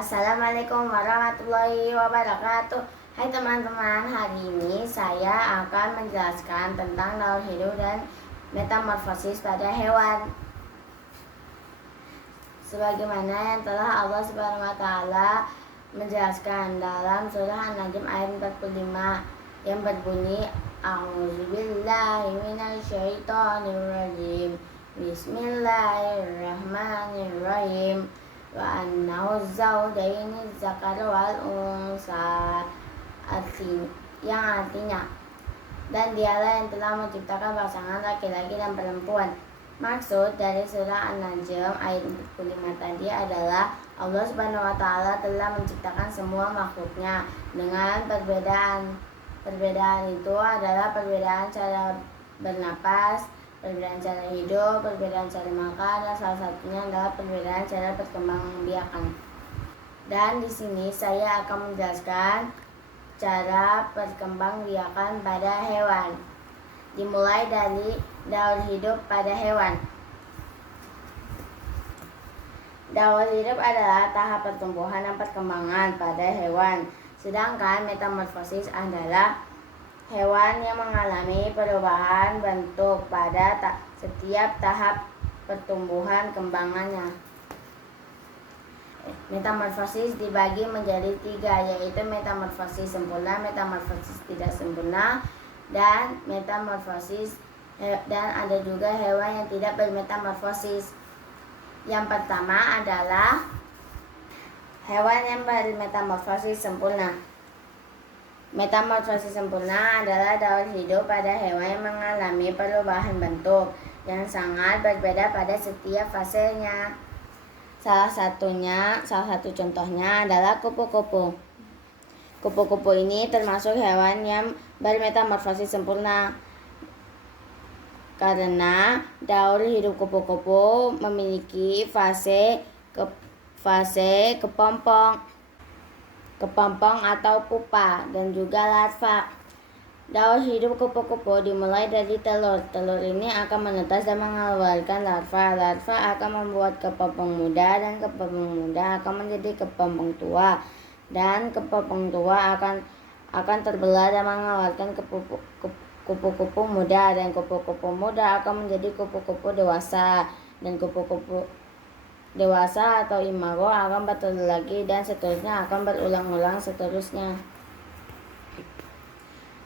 Assalamualaikum warahmatullahi wabarakatuh. Hai teman-teman, hari ini saya akan menjelaskan tentang daur hidup dan metamorfosis pada hewan. Sebagaimana yang telah Allah Subhanahu wa taala menjelaskan dalam surah An-Najm ayat 45 yang berbunyi A'udzubillahi minasyaitonirrajim. Bismillahirrahmanirrahim. Wa annahu zaujaini zakar wal unsa, yang artinya dan dialah yang telah menciptakan pasangan laki-laki dan perempuan. Maksud dari surah An-Najm ayat 45 tadi adalah Allah Subhanahu wa taala telah menciptakan semua makhluknya dengan perbedaan. Perbedaan itu adalah perbedaan cara bernapas, perbedaan cara hidup, perbedaan cara makan, dan salah satunya adalah perbedaan cara perkembangbiakan. Dan di sini saya akan menjelaskan cara perkembangbiakan pada hewan. Dimulai dari daur hidup pada hewan. Daur hidup adalah tahap pertumbuhan dan perkembangan pada hewan. Sedangkan metamorfosis adalah hewan yang mengalami perubahan bentuk pada setiap tahap pertumbuhan kembangannya. Metamorfosis dibagi menjadi 3, yaitu metamorfosis sempurna, metamorfosis tidak sempurna, dan metamorfosis, dan ada juga hewan yang tidak bermetamorfosis. Yang pertama adalah hewan yang bermetamorfosis sempurna. Metamorfosis sempurna adalah daur hidup pada hewan yang mengalami perubahan bentuk yang sangat berbeda pada setiap fasenya. Salah satu contohnya adalah kupu-kupu. Kupu-kupu ini termasuk hewan yang bermetamorfosis sempurna karena daur hidup kupu-kupu memiliki fase kepompong atau pupa dan juga larva. Daur hidup kupu-kupu dimulai dari telur. Telur ini akan menetas dan mengeluarkan larva. Larva akan membuat kepompong muda dan kepompong muda akan menjadi kepompong tua. Dan kepompong tua akan terbelah dan mengeluarkan kupu-kupu muda, dan kupu-kupu muda akan menjadi kupu-kupu dewasa, dan kupu-kupu dewasa atau imago akan bertelur lagi, dan seterusnya akan berulang-ulang seterusnya.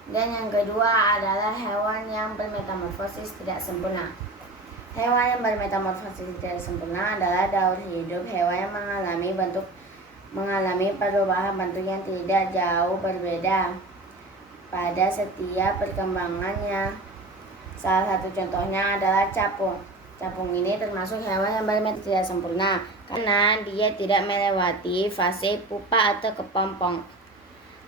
Dan yang kedua adalah hewan yang bermetamorfosis tidak sempurna. Hewan yang bermetamorfosis tidak sempurna adalah daur hidup hewan yang mengalami perubahan bentuk yang tidak jauh berbeda pada setiap perkembangannya. Salah satu contohnya adalah capung. Capung ini termasuk hewan yang bermetamorfosis tidak sempurna karena dia tidak melewati fase pupa atau kepompong.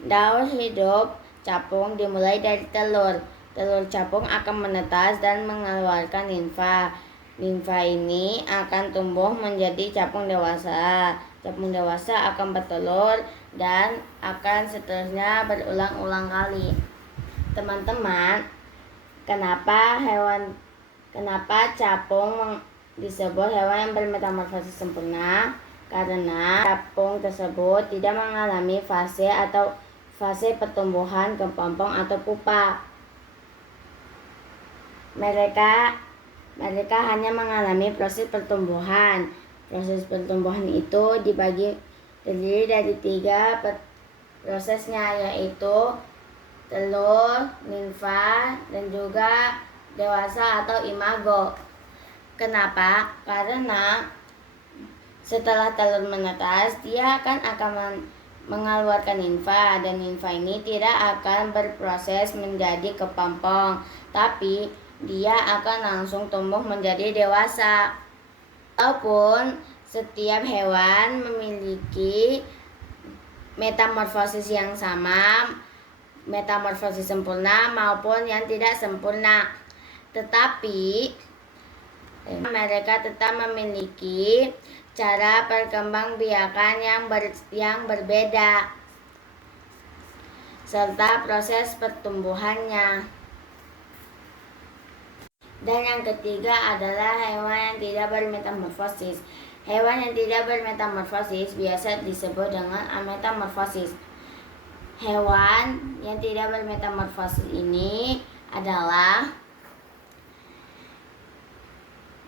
Daur hidup capung dimulai dari telur. Telur capung akan menetas dan mengeluarkan nimfa. Nimfa ini akan tumbuh menjadi capung dewasa. Capung dewasa akan bertelur dan akan seterusnya berulang-ulang kali. Teman-teman, kenapa capung disebut hewan yang bermetamorfosis sempurna? Karena capung tersebut tidak mengalami fase pertumbuhan kepompong atau pupa. Mereka hanya mengalami proses pertumbuhan. Proses pertumbuhan itu terdiri dari 3 prosesnya, yaitu telur, nimfa, dan juga dewasa atau imago. Kenapa? Karena setelah telur menetas, dia akan mengeluarkan nimfa, dan nimfa ini tidak akan berproses menjadi kepompong, tapi dia akan langsung tumbuh menjadi dewasa. Walaupun setiap hewan memiliki metamorfosis yang sama, metamorfosis sempurna maupun yang tidak sempurna, tetapi mereka tetap memiliki cara perkembangbiakan yang berbeda serta proses pertumbuhannya. Dan yang ketiga adalah hewan yang tidak bermetamorfosis. Hewan yang tidak bermetamorfosis biasa disebut dengan ametamorfosis. Hewan yang tidak bermetamorfosis ini adalah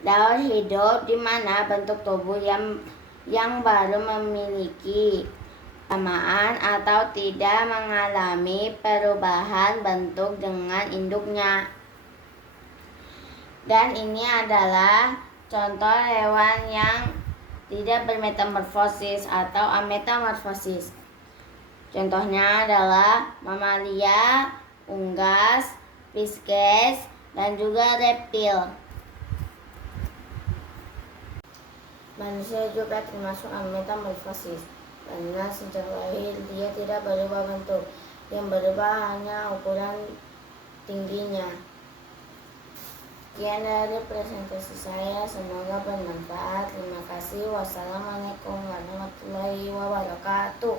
daur hidup di mana bentuk tubuh yang baru memiliki kesamaan atau tidak mengalami perubahan bentuk dengan induknya. Dan ini adalah contoh hewan yang tidak bermetamorfosis atau ametamorfosis. Contohnya adalah mamalia, unggas, pisces, dan juga reptil. Manusia juga termasuk ametamorfosis, karena sejak lahir dia tidak berubah bentuk, yang berubah hanya ukuran tingginya. Sekian dari presentasi saya, semoga bermanfaat. Terima kasih. Wassalamualaikum warahmatullahi wabarakatuh.